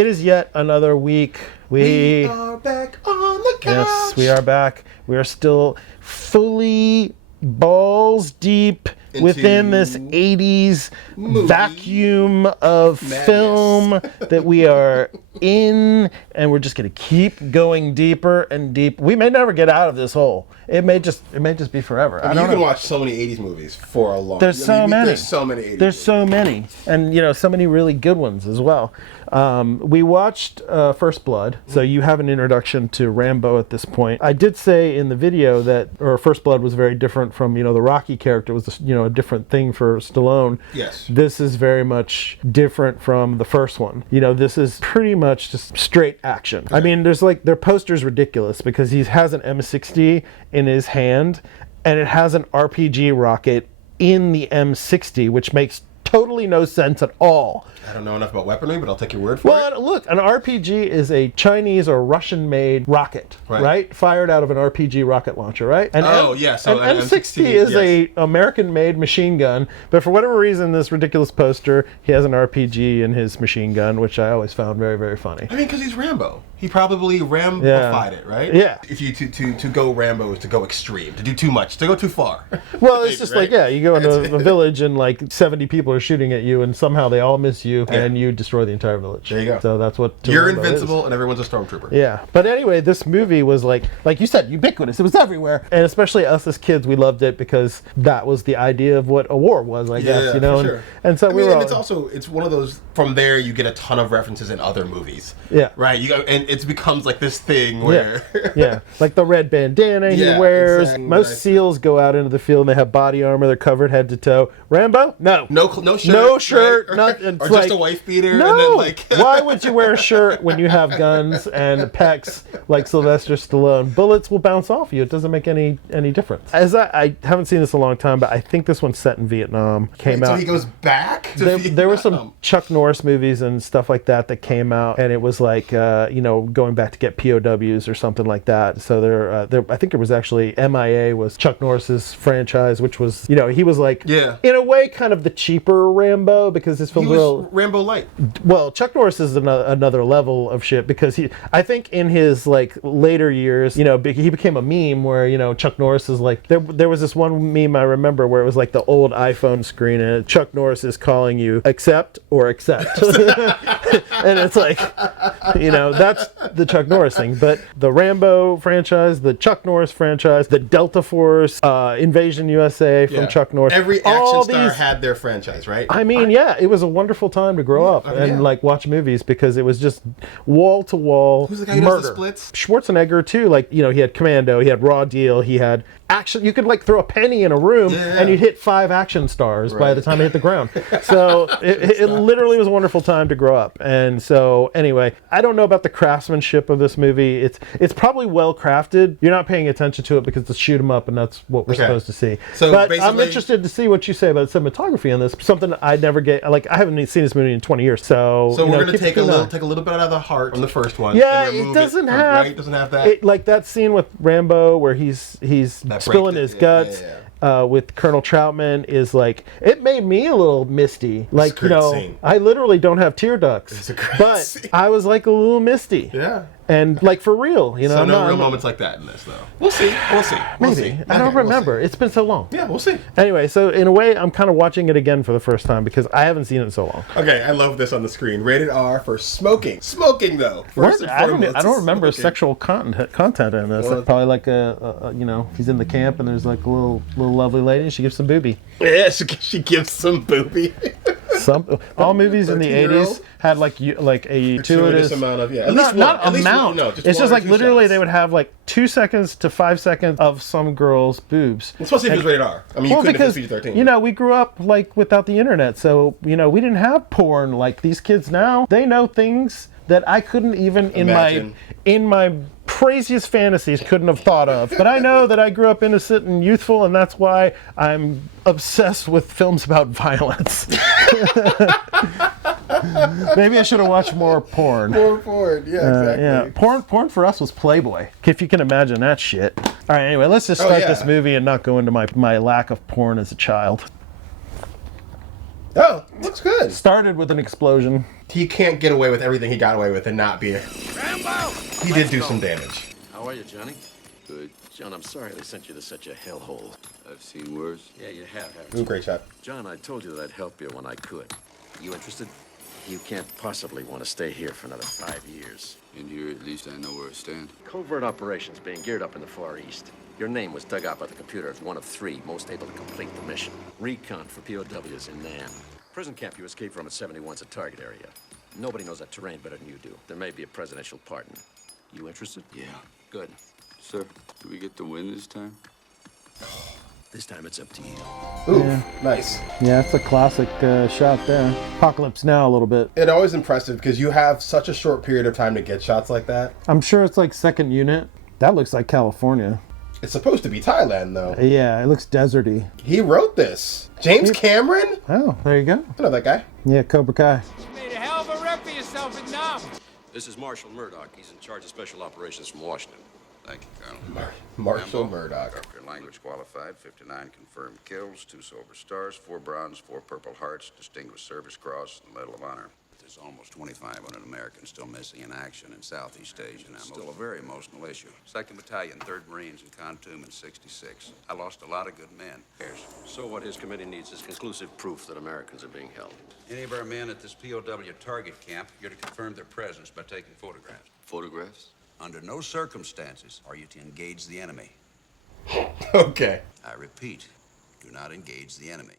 It is yet another week. We are back on the couch. Yes, we are back. We are still fully balls deep within this 80s movie vacuum of madness. film that we are in, and we're just going to keep going deeper and deep. We may never get out of this hole. It may just be forever. I mean, you can watch so many 80s movies for a long time. There's so many. There's so many 80s There's movies. so many. And, so many really good ones as well. We watched First Blood, so you have an introduction to Rambo at this point. I did say in the video that First Blood was very different from, the Rocky character was, a different thing for Stallone. Yes. This is very much different from the first one. This is pretty much just straight action. I mean, their poster's ridiculous because he has an M60 in his hand, and it has an RPG rocket in the M60, which makes totally no sense at all. I don't know enough about weaponry, but I'll take your word for it. Well, look, an RPG is a Chinese or Russian-made rocket, right? Fired out of an RPG rocket launcher, right? And So an M60 is a American-made machine gun, but for whatever reason, this ridiculous poster, he has an RPG in his machine gun, which I always found very, very funny. I mean, because he's Rambo. He probably Rambo-fied it, right? Yeah. If you to go Rambo is to go extreme, to do too much, to go too far. Well, it's just like, you go into a village and like 70 people are shooting at you, and somehow they all miss you, and you destroy the entire village. There you go. So that's what You're Rambo invincible, is. and everyone's a stormtrooper. Yeah. But anyway, this movie was like you said, ubiquitous. It was everywhere. And especially us as kids, we loved it because that was the idea of what a war was, I guess, for sure. And so it's one of those, from there you get a ton of references in other movies. Yeah. Right? And it becomes like this thing where... Yeah. Like the red bandana he wears. Exactly. Most SEALs go out into the field and they have body armor. They're covered head to toe. Rambo? No. No shirt. No shirt. Right? Nothing. Or just a wife beater. No. And then like... Why would you wear a shirt when you have guns and pecs like Sylvester Stallone? Bullets will bounce off you. It doesn't make any difference. I haven't seen this in a long time, but I think this one's set in Vietnam. Came out. So he goes back to Vietnam? There were some Chuck Norris movies and stuff like that came out, and it was like going back to get POWs or something like that. So I think it was actually MIA was Chuck Norris's franchise, which was he was like in a way kind of the cheaper Rambo because his films were Rambo light. Well, Chuck Norris is another level of shit because I think in his like later years, he became a meme where Chuck Norris is like there was this one meme I remember where it was like the old iPhone screen and Chuck Norris is calling you accept or accept, and it's like that's the Chuck Norris thing. But the Rambo franchise, the Chuck Norris franchise, the Delta Force, Invasion USA from Chuck Norris, every action star had their franchise, right? I mean, it was a wonderful time to grow up and like watch movies because it was just wall to wall murder. Who's the guy who does the splits? Schwarzenegger too, like he had Commando, he had Raw Deal, he had action. You could like throw a penny in a room and you'd hit 5 action stars by the time it hit the ground. So it literally was a wonderful time to grow up. And so anyway, I don't know about the craftsmanship of this movie. It's probably well crafted. You're not paying attention to it because it's shoot 'em up and that's what we're supposed to see. So but I'm interested to see what you say about cinematography on this. Something I never get. Like I haven't seen this movie in 20 years. So we're gonna take a little bit out of the heart from the first one. Yeah, it doesn't have. It doesn't have that. Like that scene with Rambo where he's spilling his guts. With Colonel Troutman is like, it made me a little misty. Like, scene. I literally don't have tear ducts, but scene. I was like a little misty. Yeah. And like for real, So no real moments like that in this, though. We'll see. Maybe. I don't remember. It's been so long. Yeah, we'll see. Anyway, so in a way, I'm kind of watching it again for the first time because I haven't seen it in so long. Okay, I love this on the screen. Rated R for smoking. Smoking, though. I don't remember sexual content in this. Well, probably like he's in the camp and there's like a little lovely lady and she gives some booby. Yeah, she gives some booby. All movies in the 80s had like a gratuitous amount of not amount. It's just like literally they would have like 2 seconds to 5 seconds of some girl's boobs. Especially if it was rated R. I mean, you couldn't have PG-13. We grew up like without the internet, so we didn't have porn like these kids now. They know things that I couldn't even in my craziest fantasies couldn't have thought of. But I know that I grew up innocent and youthful, and that's why I'm obsessed with films about violence. Maybe I should have watched more porn. More porn, exactly. Porn for us was Playboy, if you can imagine that shit. All right, anyway, let's just start this movie and not go into my lack of porn as a child. Oh, looks good. Started with an explosion. he can't get away with everything he got away with and not be. Rambo! He did do some damage. How are you, Johnny? Good. John, I'm sorry they sent you to such a hellhole. I've seen worse. Yeah, you have, haven't Ooh, you? great shot. John, I told you that I'd help you when I could. You interested? You can't possibly want to stay here for another 5 years. In here, at least I know where I stand. Covert operations being geared up in the Far East. Your name was dug out by the computer as one of 3 most able to complete the mission. Recon for POWs in Nam. Prison camp you escaped from at 71's a target area. Nobody knows that terrain better than you do. There may be a presidential pardon. You interested? Yeah. Good. Sir, do we get the win this time? This time it's up to you. Ooh, Yeah. nice. Yeah, it's a classic shot there. Apocalypse Now a little bit. It's always impressive because you have such a short period of time to get shots like that. I'm sure it's like second unit. That looks like California. It's supposed to be Thailand, though. Yeah, it looks deserty. He wrote this. James Cameron? Oh, there you go. I know that guy. Yeah, Cobra Kai. You made a hell of a rep for yourself in Nam. This is Marshal Murdoch. He's in charge of special operations from Washington. Thank you, Colonel. Marshall Rambo. Murdoch. Doctor language qualified, 59 confirmed kills, 2 silver stars, 4 bronze, 4 purple hearts, distinguished service cross, and Medal of Honor. There's almost 2,500 Americans still missing in action in Southeast Asia now. Still a very emotional issue. 2nd Battalion, 3rd Marines in Khartoum in 66. I lost a lot of good men. So what his committee needs is conclusive proof that Americans are being held. Any of our men at this POW target camp, you're to confirm their presence by taking photographs. Photographs? Under no circumstances are you to engage the enemy. Okay. I repeat, do not engage the enemy.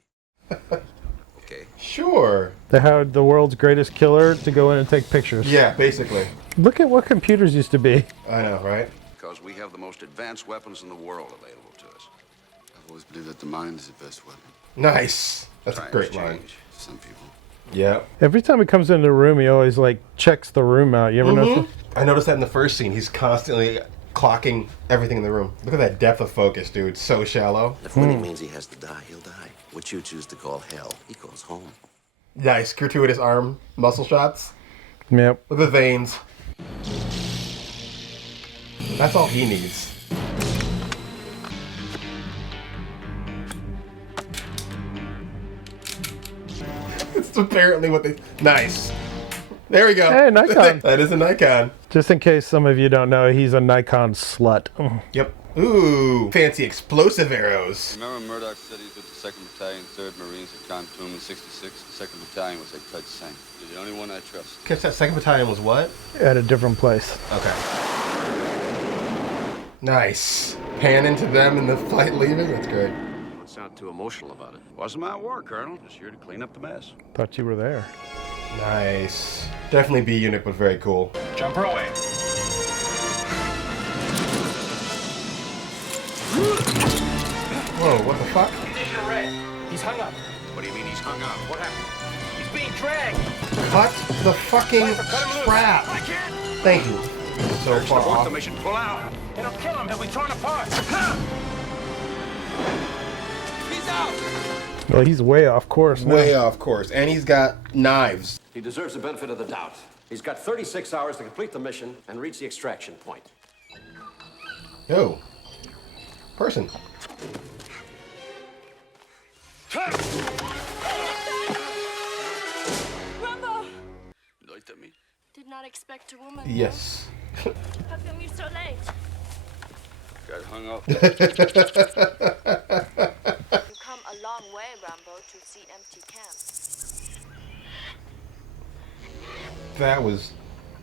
Okay. Sure. They hired the world's greatest killer to go in and take pictures. Yeah, basically. Look at what computers used to be. I know, right? Because we have the most advanced weapons in the world available to us. I've always believed that the mind is the best weapon. Nice. That's a Times great line. change for some people. Yeah. Every time he comes into the room, he always like checks the room out. You ever notice? I noticed that in the first scene. He's constantly clocking everything in the room. Look at that depth of focus, dude. So shallow. If winning means he has to die, he'll die. What you choose to call hell, he calls home. Nice. Gratuitous arm muscle shots. Yep. Look at the veins. That's all he needs. It's apparently what they... Nice. There we go. Hey, Nikon. That is a Nikon. Just in case some of you don't know, he's a Nikon slut. Yep. Ooh. Fancy explosive arrows. Remember Murdoch said he's with the 2nd Battalion, 3rd Marines at Khartoum in 66? The 2nd Battalion was at Cut Sang. You're the only one I trust. Catch that 2nd Battalion was what? At a different place. Okay. Nice. Pan into them in the flight leaving. That's great. Don't sound too emotional about it. Wasn't my war, Colonel. Just here to clean up the mess. Thought you were there. Nice. Definitely B unit, but very cool. Jumper away. Whoa, what the fuck? Condition red. He's hung up. What do you mean he's hung up? What happened? He's being dragged. Cut the fucking Cut him loose. crap. I can't. Thank you. So far Abort off. the mission. Pull out. It'll kill him. He'll be torn apart. He's out. Well, he's way off course now. Way off course. And he's got knives. He deserves the benefit of the doubt. He's got 36 hours to complete the mission and reach the extraction point. Yo. Person. Rambo! Looked at me. Did not expect a woman. Yes. How come you're so late? Got hung up. You come a long way, Rambo, to see empty camps. That was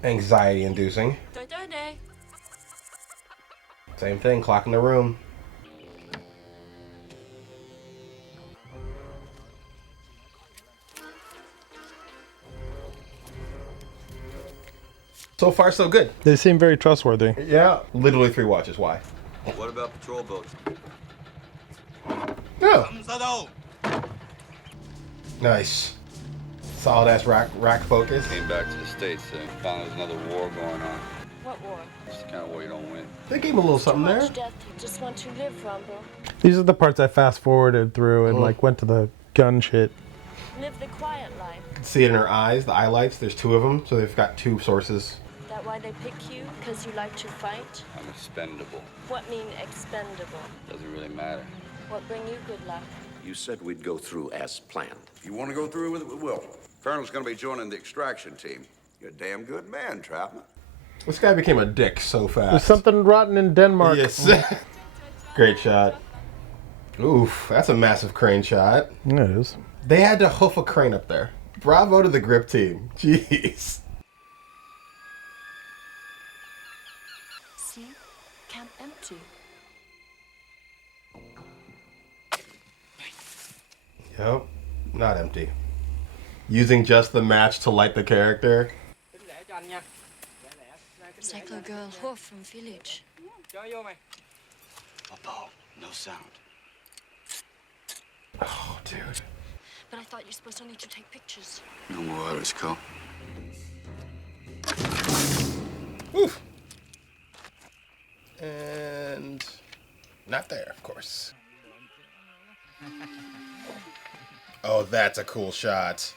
anxiety inducing. Day. Same thing, clock in the room. So far, so good. They seem very trustworthy. Yeah. Literally 3 watches. Why? What about patrol boats? No. Nice. Solid ass rack focus. Came back to the States and found there's another war going on. What war? It's the kind of war you don't win. They gave him a little Too something there. much death. You just want to live, Rambo. These are the parts I fast forwarded through and like went to the gun shit. Live the quiet life. You can see it in her eyes, the highlights. There's 2 of them, so they've got 2 sources. That why they pick you? Because you like to fight? I'm expendable. What mean expendable? Doesn't really matter. What bring you good luck? You said we'd go through as planned. If you want to go through with it, we will. Colonel's gonna be joining the extraction team. You're a damn good man, Troutman. This guy became a dick so fast. There's something rotten in Denmark. Yes. Great shot. Oof, that's a massive crane shot. Yeah, it is. They had to hoof a crane up there. Bravo to the grip team. Jeez. See? Camp empty. Yep, not empty. Using just the match to light the character. It's like a girl whore from village. No sound. Oh, dude. But I thought you're supposed only to take pictures. No more others, Cole. Oof. And not there, of course. Oh, that's a cool shot.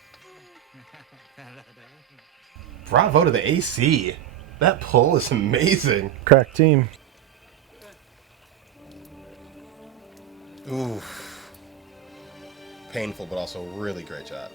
Bravo to the AC. That pull is amazing. Crack team. Oof. Painful, but also really great shot.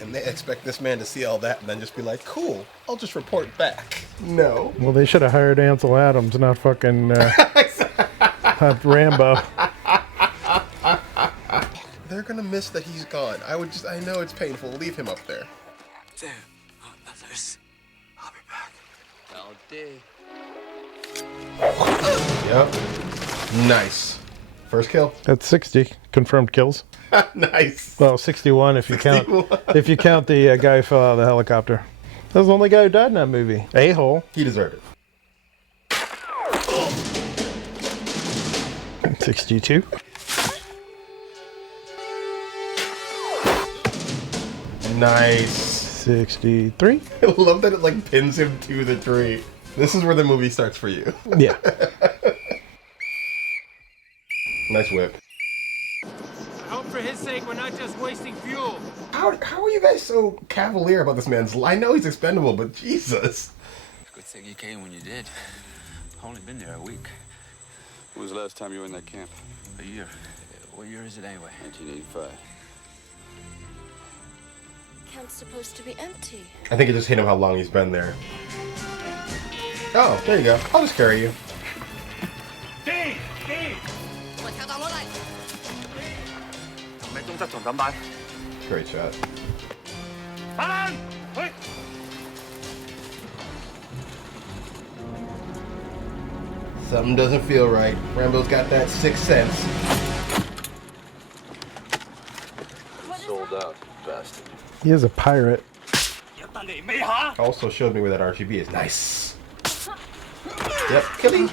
And they expect this man to see all that and then just be like, cool, I'll just report back. No. Well, they should have hired Ansel Adams, not fucking not Rambo. They're gonna miss that he's gone. I know it's painful. Leave him up there. There are others. I'll be back. All day. Yep. Nice. First kill. That's 60 confirmed kills. Nice. Well, 61 if you count the guy who fell out of the helicopter. That was the only guy who died in that movie. A-hole. He deserved it. 62. Nice. 63. I love that it like pins him to the tree. This is where the movie starts for you. Yeah. Nice whip. I hope for his sake we're not just wasting fuel. How are you guys so cavalier about this man's I know he's expendable, but Jesus. Good thing you came when you did. Only been there a week. When was the last time you were in that camp? A year. What year is it anyway? 1985. Camp's supposed to be empty. I think it just hit him how long he's been there. Oh, there you go. I'll just carry you. Dave! Dave! Great shot. Alan! Wait! Something doesn't feel right. Rambo's got that sixth sense. Sold out, bastard. He is a pirate. Also showed me where that RGB is. Nice. Yep, killing.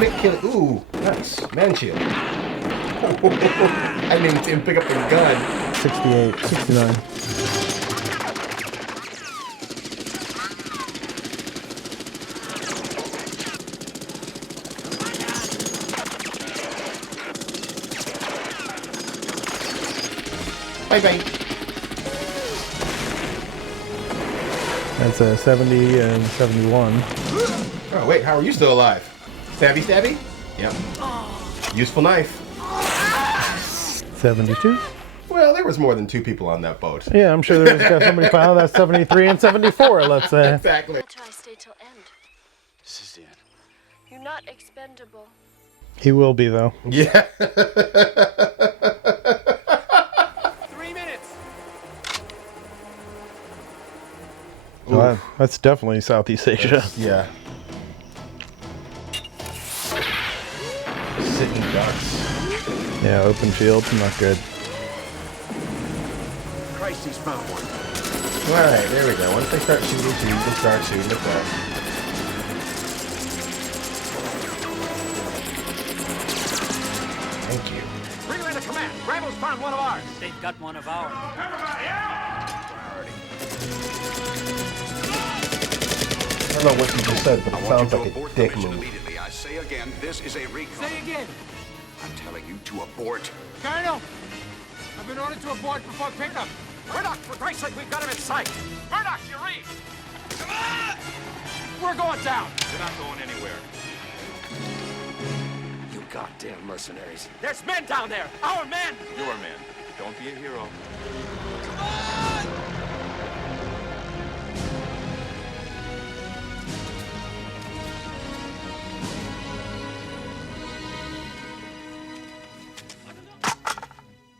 Make killing. Ooh, nice. Man shield. I didn't even see him pick up the gun. 68, 69. Bye bye. That's a 70 and 71. Oh wait, how are you still alive? Stabby stabby? Yep. Useful knife. 72. Well, there was more than two people on that boat. Yeah, I'm sure there's got somebody found that's 73 and 74, let's say. Exactly. That's why I stay till end. This is the end. You're not expendable. He will be, though. Yeah. 3 minutes! Well, that's definitely Southeast Asia. Yeah. Sitting ducks. Yeah, open field, not good. Christ, he's found one. Alright, there we go. Once they start shooting, so you can start shooting at them. Thank you. Relay to command. Rambo's found one of ours. They've got one of ours. I don't know what you just said, but it sounds like a dick move. Immediately. I say again, this is a recon. Say again. I'm telling you to abort. Colonel! I've been ordered to abort before pickup. Murdoch, for Christ's sake, we've got him in sight. Murdoch, you read. Come on! We're going down. You're not going anywhere. You goddamn mercenaries. There's men down there! Our men! Your men. Don't be a hero.